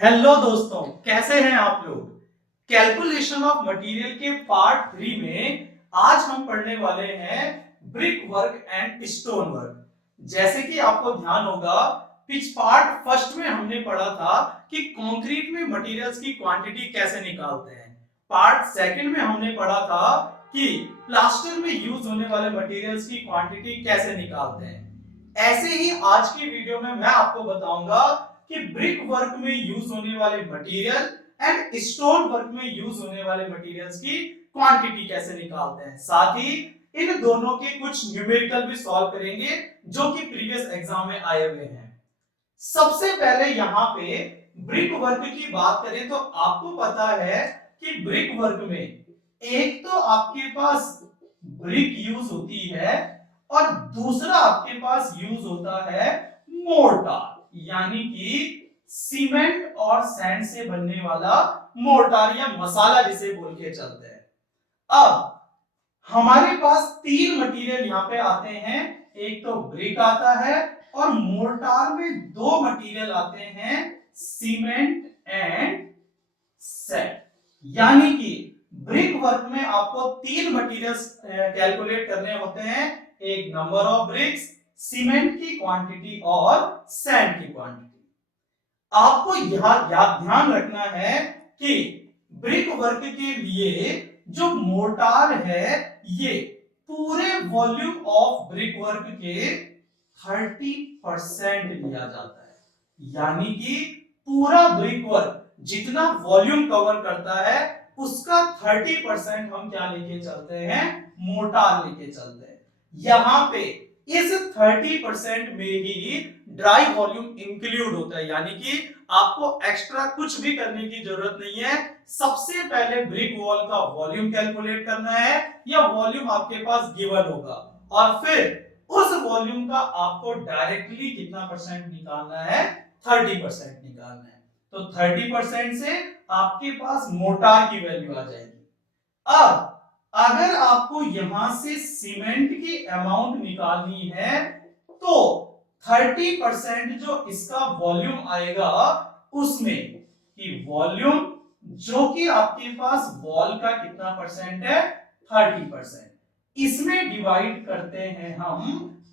Hello दोस्तों, कैसे हैं आप लोग। कैलकुलेशन ऑफ मटेरियल के पार्ट 3 में आज हम पढ़ने वाले हैं brick work and stone work. जैसे कि आपको ध्यान होगा, पिछ पार्ट फर्स्ट में हमने पढ़ा था कि कंक्रीट में मटेरियल्स की क्वांटिटी कैसे निकालते हैं। पार्ट सेकंड में हमने पढ़ा था कि प्लास्टर में यूज होने वाले मटेरियल्स की क्वांटिटी कैसे निकालते हैं। ऐसे ही आज की वीडियो में मैं आपको बताऊंगा कि ब्रिक वर्क में यूज होने वाले मटेरियल एंड स्टोन वर्क में यूज होने वाले मटेरियल्स की क्वांटिटी कैसे निकालते हैं। साथ ही इन दोनों के कुछ न्यूमेरिकल भी सॉल्व करेंगे जो कि प्रीवियस एग्जाम में आए हुए हैं। सबसे पहले यहाँ पे ब्रिक वर्क की बात करें तो आपको पता है कि ब्रिक वर्क में एक तो आपके पास ब्रिक यूज होती है और दूसरा आपके पास यूज होता है मोर्टार, यानी कि सीमेंट और सैंड से बनने वाला मोर्टार या मसाला जिसे बोल के चलते हैं। अब हमारे पास तीन मटेरियल यहाँ पे आते हैं, एक तो ब्रिक आता है और मोर्टार में दो मटेरियल आते हैं, सीमेंट एंड सैंड। यानी कि ब्रिक वर्क में आपको तीन मटेरियल्स कैलकुलेट करने होते हैं, एक नंबर ऑफ ब्रिक्स, सीमेंट की क्वांटिटी और सैंड की क्वांटिटी। आपको यह ध्यान रखना है कि ब्रिक वर्क के लिए जो मोर्टार है ये पूरे वॉल्यूम ऑफ ब्रिक वर्क के 30% लिया जाता है। यानी कि पूरा ब्रिक वर्क जितना वॉल्यूम कवर करता है उसका 30% हम क्या लेके चलते हैं, मोर्टार लेके चलते हैं। यहां पे इस 30% में ही ड्राई वॉल्यूम इंक्लूड होता है, यानी कि आपको एक्स्ट्रा कुछ भी करने की जरूरत नहीं है। सबसे पहले ब्रिक वॉल का वॉल्यूम कैलकुलेट करना है, या वॉल्यूम आपके पास गिवन होगा और फिर उस वॉल्यूम का आपको डायरेक्टली कितना परसेंट निकालना है, 30% निकालना है। तो 30% से आपके पास मोर्टार की वैल्यू आ जाएगी। अब अगर आपको यहां से सीमेंट की अमाउंट निकालनी है तो 30% जो इसका वॉल्यूम आएगा उसमें कि वॉल्यूम जो कि आपके पास वॉल का कितना परसेंट है, 30%, इसमें डिवाइड करते हैं हम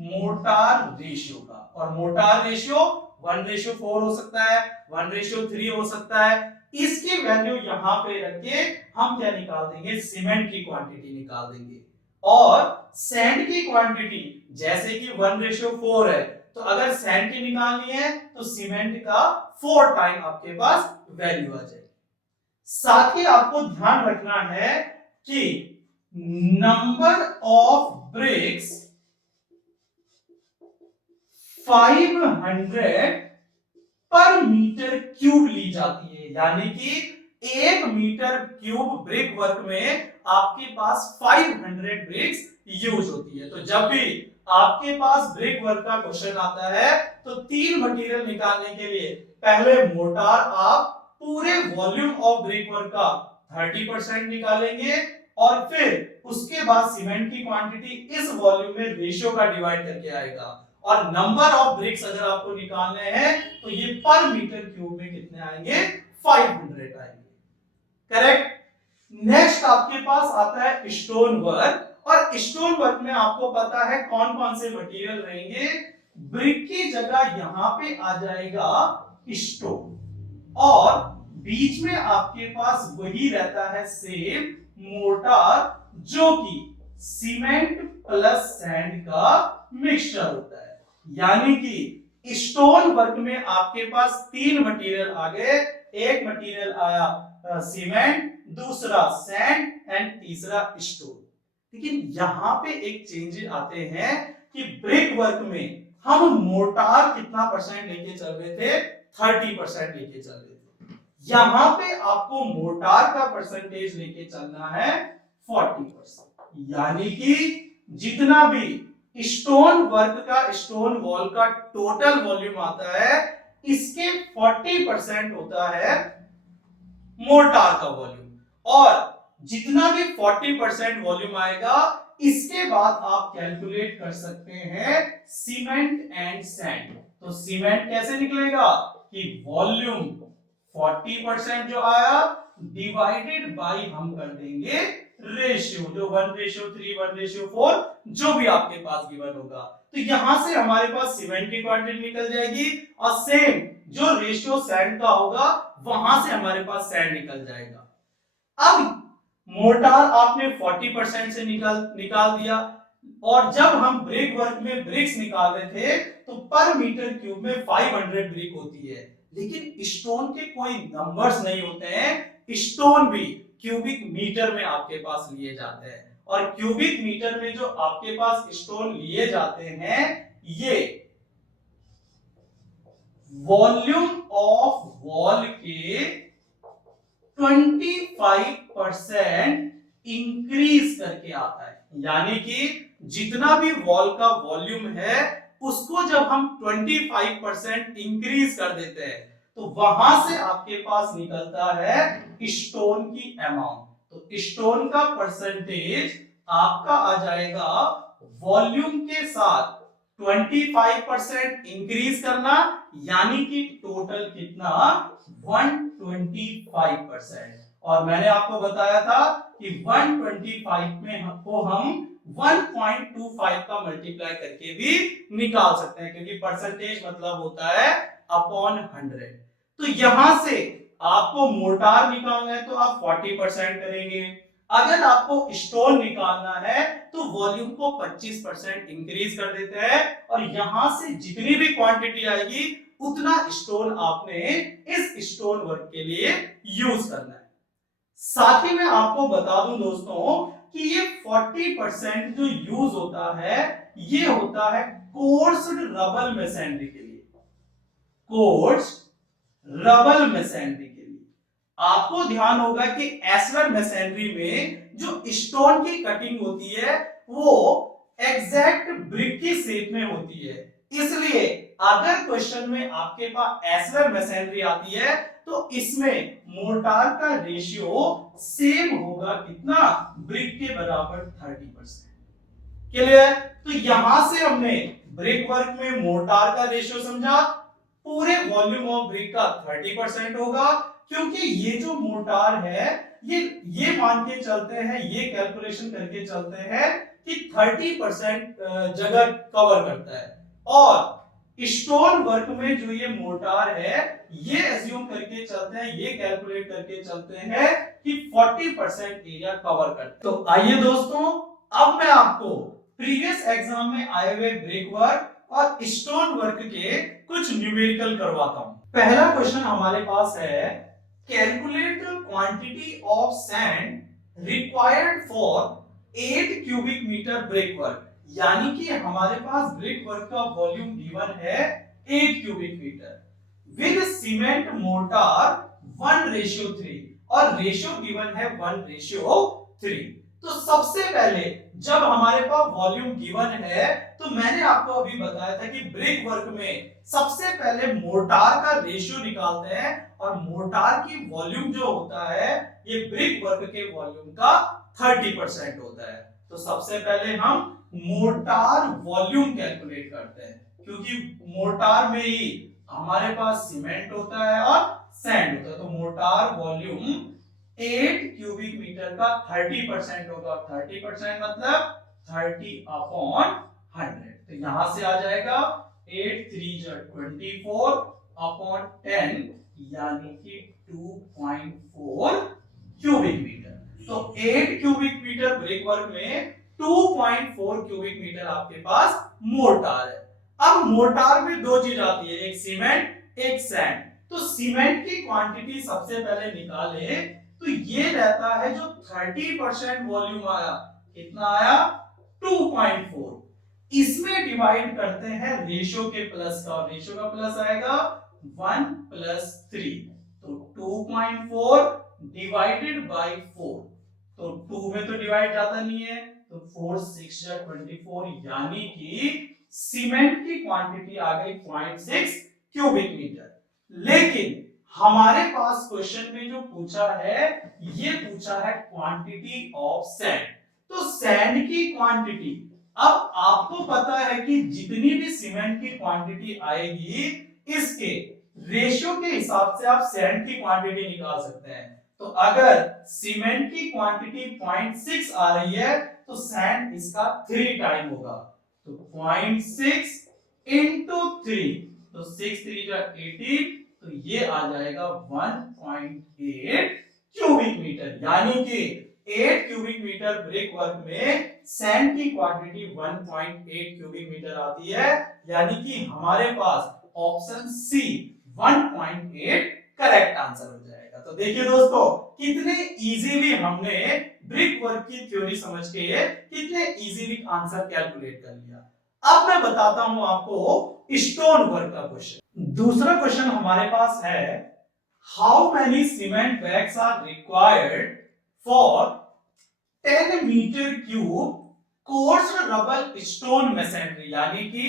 मोर्टार रेशियो का। और मोर्टार रेशियो 1:4 हो सकता है, 1:3 हो सकता है। इसकी वैल्यू यहां पे रख के हम क्या निकाल देंगे, सीमेंट की क्वांटिटी निकाल देंगे। और सैंड की क्वांटिटी जैसे कि 1:4 है, तो अगर सैंड की निकालनी है तो सीमेंट का 4 टाइम आपके पास वैल्यू आ जाएगी। साथ ही आपको ध्यान रखना है कि नंबर ऑफ ब्रिक्स 500 पर मीटर क्यूब ली जाती है, यानी कि 1 मीटर क्यूब ब्रिक वर्क में आपके पास 500 ब्रिक्स यूज होती है। तो जब भी आपके पास ब्रिक वर्क का क्वेश्चन आता है तो तीन मटेरियल निकालने के लिए पहले मोर्टार आप पूरे वॉल्यूम ऑफ ब्रिक वर्क का 30% निकालेंगे और फिर उसके बाद सीमेंट की क्वांटिटी इस वॉल्यूम में रेशियो का डिवाइड करके आएगा। और नंबर ऑफ ब्रिक्स अगर आपको निकालने हैं तो ये पर मीटर क्यूब में कितने आएंगे, 500 आएंगे। करेक्ट। नेक्स्ट आपके पास आता है स्टोन वर्क। और स्टोन वर्क में आपको पता है कौन कौन से मटेरियल रहेंगे। ब्रिक की जगह यहां पे आ जाएगा स्टोन और बीच में आपके पास वही रहता है सेम मोर्टार, जो कि सीमेंट प्लस सैंड का मिक्सचर होता है। यानी कि स्टोन वर्क में आपके पास तीन मटेरियल आ गए, एक मटेरियल आया सीमेंट, दूसरा सैंड एंड तीसरा स्टोन। लेकिन यहां पे एक चेंज आते हैं कि ब्रिक वर्क में हम मोर्टार कितना परसेंट लेके चल रहे थे, 30% लेके चल रहे थे। यहां पे आपको मोर्टार का परसेंटेज लेके चलना है 40%, यानी कि जितना भी स्टोन वर्क का, स्टोन वॉल का टोटल वॉल्यूम आता है इसके 40% होता है मोर्टार का वॉल्यूम। और जितना भी 40% वॉल्यूम आएगा इसके बाद आप कैलकुलेट कर सकते हैं सीमेंट एंड सैंड। तो सीमेंट कैसे निकलेगा कि वॉल्यूम 40% जो आया डिवाइडेड बाई हम कर देंगे रेशियो, जो 1:3, 1:4 जो भी आपके पास गिवन होगा। तो यहां से हमारे पास सीमेंट की क्वांटिटी निकल जाएगी और सेम जो रेशियो सैंड का होगा वहां से हमारे पास सैंड निकल जाएगा। अब मोर्टार आपने 40% से निकाल दिया, और जब हम ब्रिक वर्क में ब्रिक्स निकाल रहे थे तो पर मीटर क्यूब में 500 ब्रिक होती है, लेकिन स्टोन के कोई नंबर्स नहीं होते हैं। स्टोन भी क्यूबिक मीटर में आपके पास लिए जाते हैं, और क्यूबिक मीटर में जो आपके पास स्टोन लिए जाते हैं ये वॉल्यूम ऑफ वॉल के 25% इंक्रीज करके आता है। यानी कि जितना भी वॉल का वॉल्यूम है उसको जब हम 25% इंक्रीज कर देते हैं तो वहां से आपके पास निकलता है स्टोन की अमाउंट। तो स्टोन का परसेंटेज आपका आ जाएगा वॉल्यूम के साथ 25% इंक्रीज करना, यानी कि टोटल कितना 125%। और मैंने आपको बताया था कि 125 में हमको हम 1.25 का मल्टीप्लाई करके भी निकाल सकते हैं, क्योंकि परसेंटेज मतलब होता है अपॉन 100। तो यहां से आपको मोर्टार निकालना है तो आप 40% करेंगे, अगर आपको स्टोन निकालना है तो वॉल्यूम को 25% इंक्रीज कर देते हैं, और यहां से जितनी भी क्वांटिटी आएगी उतना स्टोन आपने इस स्टोन वर्क के लिए यूज करना है। साथ ही मैं आपको बता दूं दोस्तों कि ये 40% जो यूज होता है ये होता है कोर्स्ड रबल मेसनरी के लिए। कोर्स्ड रबल मेसनरी के लिए आपको ध्यान होगा कि एस्लर मेसनरी में जो स्टोन की कटिंग होती है वो एग्जैक्ट ब्रिक की शेप में होती है, इसलिए अगर क्वेश्चन में आपके पास एस्लर मेसनरी आती है तो इसमें मोर्टार का रेशियो सेम होगा कितना, ब्रिक के बराबर 30%। क्लियर? तो यहां से हमने ब्रिक वर्क में मोर्टार का रेशियो समझा, पूरे वॉल्यूम ऑफ ब्रिक का 30% होगा, क्योंकि ये जो मोर्टार है ये मान के चलते हैं, ये कैलकुलेशन करके चलते हैं कि 30% जगह कवर करता है, और स्टोन वर्क में जो ये मोर्टार है ये एज्यूम करके चलते हैं, ये कैलकुलेट करके चलते हैं कि 40% एरिया कवर करता है। तो आइए दोस्तों अब मैं आपको प्रीवियस एग्जाम में आए हुए ब्रिक वर्क और स्टोन वर्क के कुछ न्यूमेरिकल करवाता हूं। पहला क्वेश्चन हमारे पास है, calculate the quantity of sand required for 8 cubic metre brick work. यानी कि हमारे पास ब्रिक वर्क का वॉल्यूम गिवन है 8 cubic metre with cement mortar 1:3, और रेशियो गिवन है 1:3। तो सबसे पहले जब हमारे पास वॉल्यूम गिवन है तो मैंने आपको अभी बताया था कि ब्रिक वर्क में सबसे पहले मोर्टार का रेशियो निकालते हैं, और मोर्टार की वॉल्यूम जो होता है ये ब्रिक वर्क के वॉल्यूम का 30% होता है। तो सबसे पहले हम मोर्टार वॉल्यूम कैलकुलेट करते हैं, क्योंकि मोर्टार में ही हमारे पास सीमेंट होता है और सैंड होता है। तो मोर्टार वॉल्यूम 8 क्यूबिक मीटर का 30% होगा, 30% मतलब 30/100। तो यहां से आ जाएगा 8 3 24 अपॉन 10, यानी कि 2.4 क्यूबिक मीटर। तो 8 क्यूबिक मीटर ब्रिक वर्क में 2.4 क्यूबिक मीटर आपके पास मोर्टार है। अब मोर्टार में दो चीज आती है, एक सीमेंट एक सैंड। तो सीमेंट की क्वांटिटी सबसे पहले निकाले तो ये रहता है जो 30% वॉल्यूम आया, कितना आया 2.4, इसमें डिवाइड करते हैं रेशियो के प्लस का, रेशियो का प्लस आएगा 1+3, तो 2.4 डिवाइडेड बाय 4, तो 2 में तो डिवाइड जाता नहीं है, तो 4 6 24, यानी कि सीमेंट की क्वांटिटी आ गई 0.6 क्यूबिक मीटर। लेकिन हमारे पास क्वेश्चन में जो पूछा है ये पूछा है क्वांटिटी ऑफ सैंड। तो सैंड की क्वांटिटी, अब आपको पता है कि जितनी भी सीमेंट की क्वांटिटी आएगी इसके रेशियो के हिसाब से आप सैंड की क्वांटिटी निकाल सकते हैं। तो अगर सीमेंट की क्वांटिटी 0.6 आ रही है तो सैंड इसका 3 टाइम होगा। तो 0.6 इंटू 3, तो 6 3 जा 18, तो ये आ जाएगा 1.8 क्यूबिक मीटर। यानी कि 8 क्यूबिक मीटर ब्रिक वर्क में सैंड की क्वांटिटी 1.8 क्यूबिक मीटर आती है। यानी कि हमारे पास ऑप्शन सी 1.8 करेक्ट आंसर हो जाएगा। तो देखिए दोस्तों, कितने इजीली हमने ब्रिक वर्क की थ्योरी समझ के कितने इजीली आंसर कैलकुलेट कर लिया। अब मैं बताता हूं आपको स्टोन वर्क का क्वेश्चन। दूसरा क्वेश्चन हमारे पास है, how many cement bags are required for 10 metre cube course rubble stone masonry. यानी कि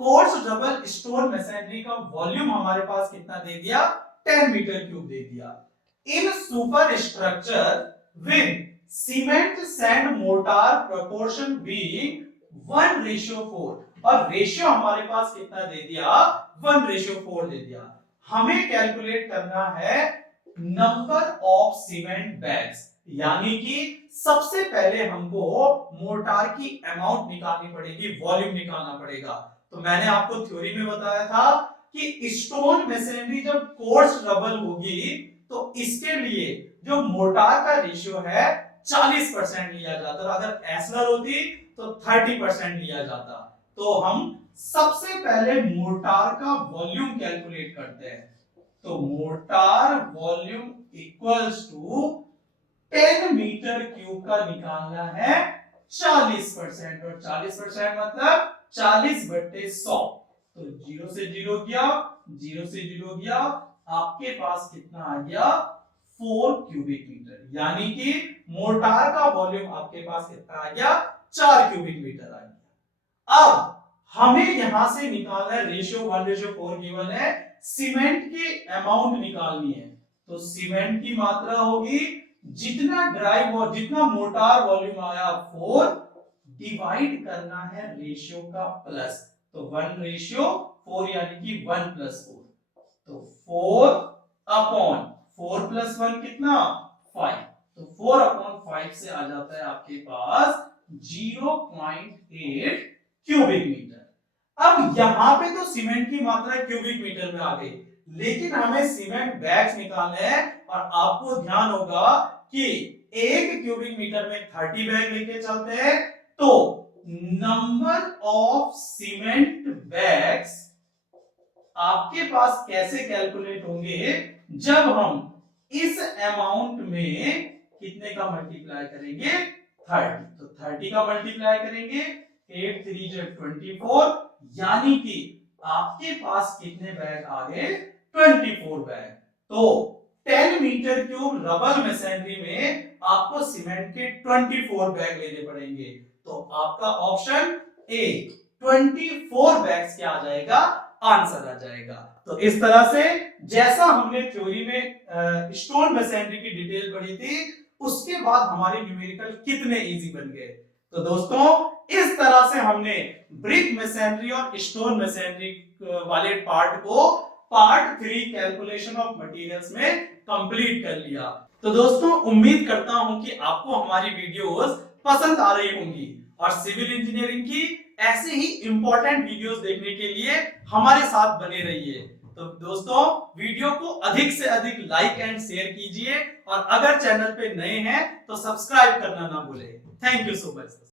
कोर्स रबल स्टोन मेसेनरी का वॉल्यूम हमारे पास कितना दे दिया, 10 मीटर क्यूब दे दिया। In superstructure with cement sand mortar proportion being 1:4, और रेशियो हमारे पास कितना दे दिया, 1:4 दे दिया। हमें कैलकुलेट करना है नंबर ऑफ सीमेंट बैग्स। यानी कि सबसे पहले हमको मोर्टार की अमाउंट निकालनी पड़ेगी, वॉल्यूम निकालना पड़ेगा। तो मैंने आपको थ्योरी में बताया था कि स्टोन मेसनरी जब कोर्स रबल होगी तो इसके लिए जो मोर्टार का रेशियो है 40% लिया जाता, और अगर एस्लर होती तो 30% लिया जाता। तो हम सबसे पहले मोर्टार का वॉल्यूम कैलकुलेट करते हैं। तो mortar volume equals to 10 metre cube का निकालना है 40%, और 40% मतलब 40/100। तो 0 से 0 गया, 0 से 0 गया, आपके पास कितना आ गया, 4 क्यूबिक मीटर। यानी कि मोर्टार का वॉल्यूम आपके पास कितना आ गया, 4 क्यूबिक मीटर आ गया। अब हमें यहां से निकालना है रेशियो 1:4 गिवन है, सीमेंट की अमाउंट निकालनी है। तो सीमेंट की मात्रा होगी जितना ड्राई और जितना मोटार वॉल्यूम आया 4, डिवाइड करना है रेशियो का प्लस। तो 1:4 यानी कि 1 + 4, तो 4 + 1 कितना, 5। तो 4/5 से आ जाता है आपके पास 0.8 क्यूबिक मीटर। अब यहां पे तो सीमेंट की मात्रा क्यूबिक मीटर में आ गई, लेकिन हमें सीमेंट बैग्स निकालने हैं, और आपको ध्यान होगा कि 1 क्यूबिक मीटर में 30 बैग लेके चलते हैं। तो नंबर ऑफ सीमेंट बैग्स आपके पास कैसे कैलकुलेट होंगे, जब हम इस अमाउंट में कितने का मल्टीप्लाई करेंगे, 30। तो 30 का मल्टीप्लाई करेंगे, 8 3 जा 24, यानी कि आपके पास कितने बैग आ गए, 24 बैग। तो 10 मीटर क्यूब रबल मेसनरी में आपको सीमेंट के 24 बैग लेने पड़ेंगे। तो आपका ऑप्शन ए 24 बैग्स क्या आ जाएगा, आंसर आ जाएगा। तो इस तरह से जैसा हमने थ्योरी में स्टोन मेसनरी की डिटेल पढ़ी थी, उसके बाद हमारे न्यूमेरिकल कितने इजी बन गए। तो दोस्तों, इस तरह से हमने ब्रिक मेसनरी और स्टोन मेसनरी वाले पार्ट को पार्ट 3 कैलकुलेशन ऑफ मटेरियल्स में कंप्लीट कर लिया। तो दोस्तों, उम्मीद करता हूं कि आपको हमारी वीडियोस पसंद आ रही होंगी, और सिविल इंजीनियरिंग की ऐसे ही इंपॉर्टेंट वीडियोस देखने के लिए हमारे साथ बने रहिए। तो दोस्तों, वीडियो को अधिक से अधिक लाइक एंड शेयर कीजिए, और अगर चैनल पे नए हैं तो सब्सक्राइब करना ना भूलें। Thank you so much.